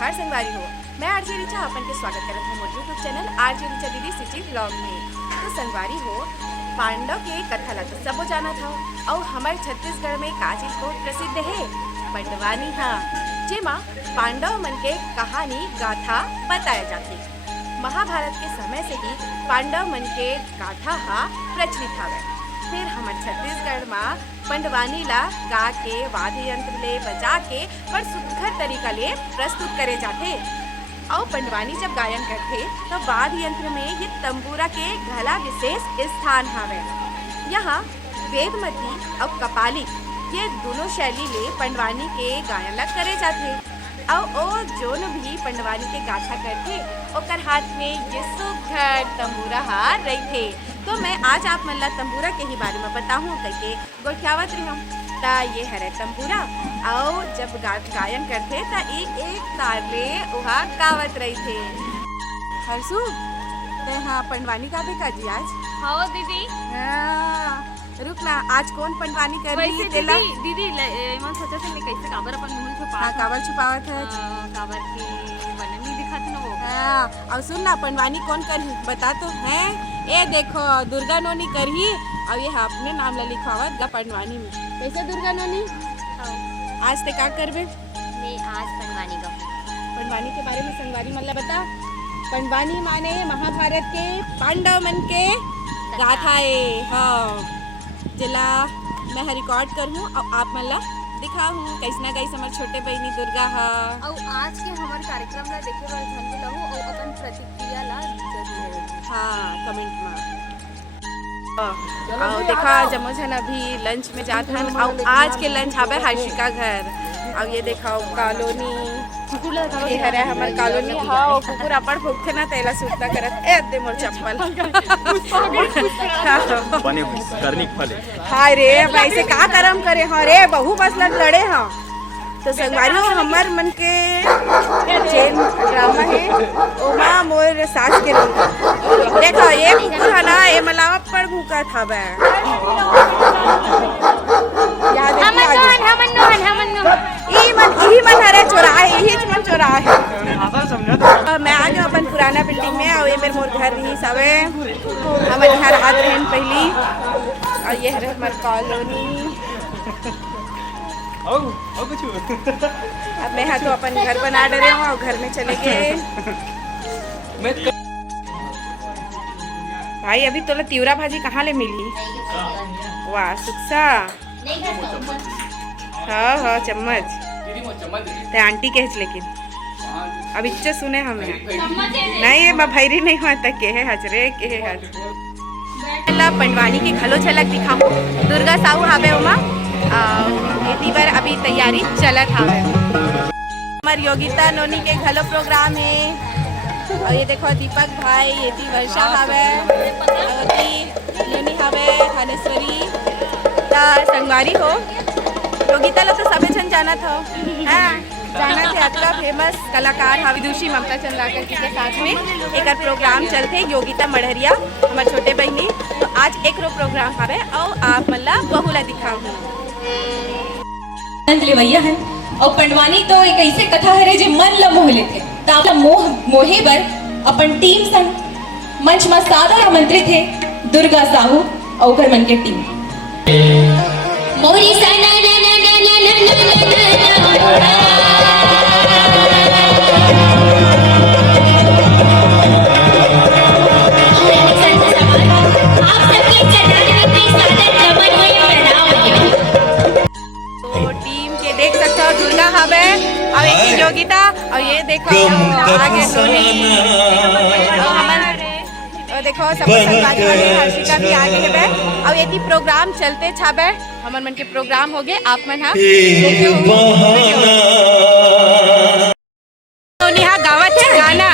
जोहार संगवारी हो। मैं आरजे रिचा अपन के स्वागत करत हूँ मोर यूट्यूब चैनल आरजे रिचा दीदी सिटी ब्लॉग में। तो संगवारी हो, पांडव के कथा ला तो सबो जाना था और हमारे छत्तीसगढ़ में का चीज बहुत प्रसिद्ध है, पंडवानी। हाँ, जेमा पांडव मन के कहानी गाथा बताए जाते। महाभारत के समय से ही पांडव मन के गाथा हा प्रचलित हवे। फिर हमारे छत्तीसगढ़ में पंडवानी ला गा के वाद्य यंत्र ले बजा के पर सुघर तरीका ले प्रस्तुत करे जाते। और पंडवानी जब गायन करते तो वाद्य यंत्र में ये तंबूरा के घला विशेष स्थान हवे। यहाँ वेदमती और कपाली ये दोनों शैली ले पंडवानी के गायन ला करे जाते। और जोन भी पंडवानी के गाथा करते ओकर हाथ में ये सुघर तंबूरा हार रही थे। तो मैं आज आप मन ला तंबूरा के ही बारे में बताऊँ करके गोठियावत रही हूँ। ता ये हरे तंबूरा और जब गायन करते ता एक एक तार ले वहाँ गावत रही थे। हर्षु ते हाँ पंडवानी गावे का जी आज? हाँ दीदी। रुक ना, आज कौन पंडवानी कर रही है? दीदी मैं सोचा था मैं कैसे काबर अपन मुंह छुपा। हाँ, काबर छुपावत है। काबर की बनन नहीं दिखाते ना वो। हाँ, और सुन ना पंडवानी कौन कर बता तो है। ए देखो दुर्गा नोनी कर ही और ये अपने नाम ला लिखावत गा पंडवानी में। कैसे दुर्गा नोनी? आज ते का करबे? मैं आज पंडवानी गा। पंडवानी के बारे में संगवारी मन ला बता। पंडवानी माने महाभारत के पांडव मन के गाथा है। हाँ, जिला मैं रिकॉर्ड करूँ और आप मन ला दिखाऊँ कैसना कैसे हमारे छोटे बहनी दुर्गा हा। और आज के हमारे कार्यक्रम ला देखे बर धन लहू और अपन प्रतिक्रिया ला जरूर। हाँ, कमेंट में। और देखा जमो जन अभी लंच में जात हन और आज के लंच हवे हर्षिका घर। और ये देखा कॉलोनी ये हरे हमार कॉलोनी। हाँ, कुकुर अपन भूखे ना तेला सुटना करत ए दे मोर चप्पल। हाय रे ऐसे का करम करे। हाँ रे बहु बस लड़े। हाँ तो संगवारी हमार मन के चेन ड्रामा है ओमा मोर सास के रोल। देखो ये कुकुर है ना ये मलावा पर भूखा था बे। मन हरे चौराहा यही मन चौराहा है। मैं आ गया अपन पुराना बिल्डिंग में और ये मेरे मोर घर रही सबे हमारे यहाँ रात रहन पहली। और ये है हमार कॉलोनी। अब मैं तो अपन घर बना डरे हूँ और घर में चले गए। भाई अभी तो तिवरा भाजी कहाँ ले मिली? वाह सुक्सा। हाँ हाँ चम्मच ते आंटी कह लेकिन अब इच्छा सुने हमें नहीं ये भैरी नहीं हुआ तक के है हजरे के है हज। पंडवानी की घलो झलक दिखाऊं। दुर्गा साहू हावे उमा ये बार अभी तैयारी चलत हावे। हमार योगिता नोनी के घलो प्रोग्राम है। और ये देखो दीपक भाई ये वर्षा हावे नोनी हावे थानेश्वरी संगवारी हो। योगिता ला तो सबे जन जाना था। हाँ जाना थे अतका फेमस कलाकार हा विदुषी ममता चंद्राकर जी के साथ में एक प्रोग्राम चलते योगिता मढ़रिया हमारे छोटे बहनी। तो आज एक प्रोग्राम हावे और आप मन ला बहुला दिखाऊँ लेवैया है। और पंडवानी तो एक ऐसे कथा है जे मन ला मोह लेथे। ताला मोहे बर अपन टीम संग मंच में सादर आमंत्रित है दुर्गा साहू और मन के टीम। मोरी सना ना ना ना ना ना ना ना हवे और एक योगिता और ये देखो आगे नोनी और देखो सब हर्षिका भी आगे है और ये प्रोग्राम चलते छाबे हमन मन के प्रोग्राम हो गए। आप मन नोनी हा गावत है गाना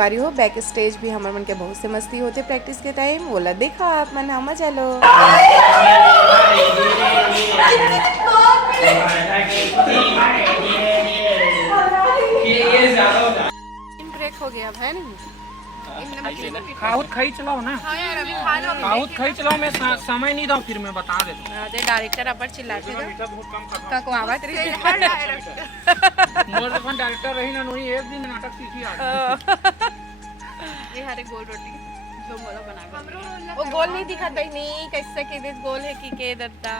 संगवारी हो बैक स्टेज भी हमर मन के बहुत से मस्ती होते प्रैक्टिस के टाइम बोला देखा आप मन हम चलो ब्रेक हो गया है नहीं खाउत खाई चलाओ ना। हाँ यार अभी खा लो खाउत खाई चलाओ, मैं समय नहीं दूँ फिर मैं बता देता हूँ। अरे डायरेक्टर अपन चिल्लाते का को आवाज रही है मोर अपन डायरेक्टर रही ना नोई एक दिन नाटक सीखी आ ये हरे गोल रोटी जो बोला बना के वो गोल नहीं दिखा भाई नहीं कैसे के दे गोल है कि के दत्ता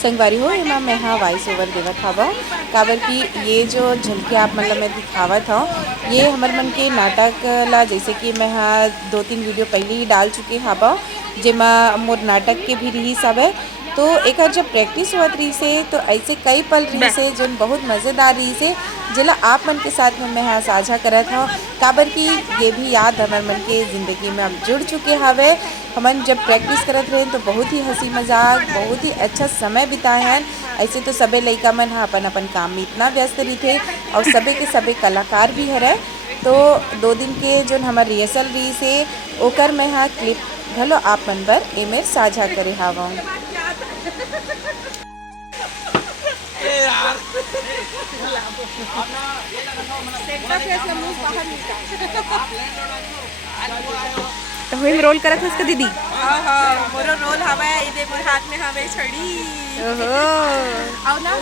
संगवारी हो एमा मैं हाँ वॉइस ओवर देवत हवा काबर की ये जो झलके आप मतलब मैं दिखावत हूँ ये हमर मन के नाटक ला जैसे कि मैं हाँ 2-3 वीडियो पहले ही डाल चुके हवा जेमा मोर नाटक के भी रही सब है। तो एक जब प्रैक्टिस हुआ रही से तो ऐसे कई पल रही से जो बहुत मज़ेदार रही से जिला आप मन के साथ में मैं हाँ साझा करत हूँ काबर की ये भी याद हमार मन के ज़िंदगी में हम जुड़ चुके हवे। हमन जब प्रैक्टिस करत रहे तो बहुत ही हंसी मजाक बहुत ही अच्छा समय बिताए हैं। ऐसे तो सबे लइका मन हाँ अपन अपन काम में इतना व्यस्त रही थे और सबे के सबे कलाकार भी हरे। तो 2 दिन के जो हमार रिहर्सल रही से ओकर में हाँ क्लिप घलो आप मन बर एमेर साझा करे हवा। तो हम रोल करत हस का दीदी हां हां मोरो रोल हवे इदे मोर हाथ में हवे छड़ी ओहो और ना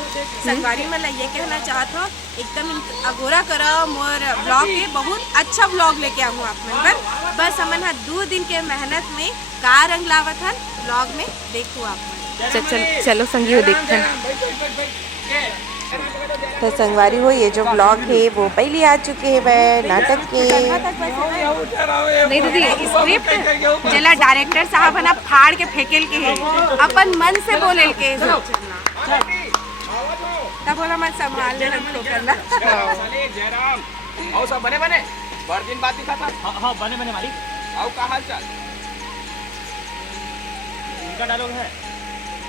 संगवारी में ये कहना चाहत हूं एकदम अगोरा करो मोर ब्लॉग के बहुत अच्छा ब्लॉग लेके आऊँ आप मन पर बस हमन 2 दिन के मेहनत में का रंग लावत हन ब्लॉग में देखो आप मन चलो संगी हो देखते तो संगवारी हो ये जो ब्लॉग है वो पहले आ चुके हैं वह नाटक के नहीं दीदी स्क्रिप्ट जिला डायरेक्टर साहब ना फाड़ के फेंकेल के है अपन मन से बोलेल के तब बोला मैं संभाल ले हम लोग करना जयराम और सब बने बने बर्जिन बात दिखा था। हाँ बने बने मालिक आओ का हाल चाल इनका डायलॉग है।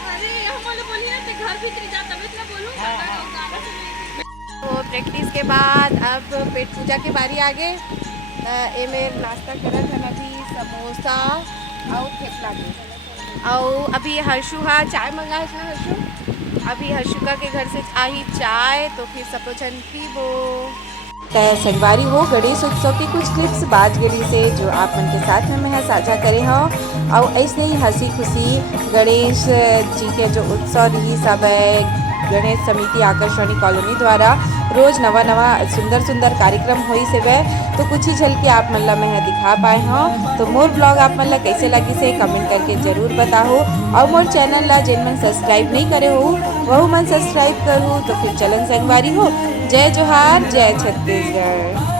अरे हम बोलिए ना तो घर भीतर जा तब इतना बोलूं तो प्रैक्टिस के बाद अब पेट पूजा के बारी आगे ए मेर नाश्ता करत हन अभी समोसा और थेपला के और अभी हर्षु हा चाय मंगा है ना हर्षु अभी हर्षुका के घर से आई चाय तो फिर सब लोग पीबो। तय संगवारी हो गणेश उत्सव की कुछ क्लिप्स बाज गली से जो आप मन के साथ में मैं साझा करे हो और ऐसे ही हंसी खुशी गणेश जी के जो उत्सव रही सब है गणेश समिति आकाशवाणी कॉलोनी द्वारा रोज नवा नवा सुंदर सुंदर कार्यक्रम हुई से वह तो कुछ ही झलके आप मन ला मैं दिखा पाए हों। तो मोर ब्लॉग आप मन ला कैसे लगी से कमेंट करके जरूर बताओ और मोर चैनल ला जिन मन सब्सक्राइब नहीं करे हो वह मन सब्सक्राइब करूँ। तो फिर चलन संगवारी हो जय जोहार जय छत्तीसगढ़।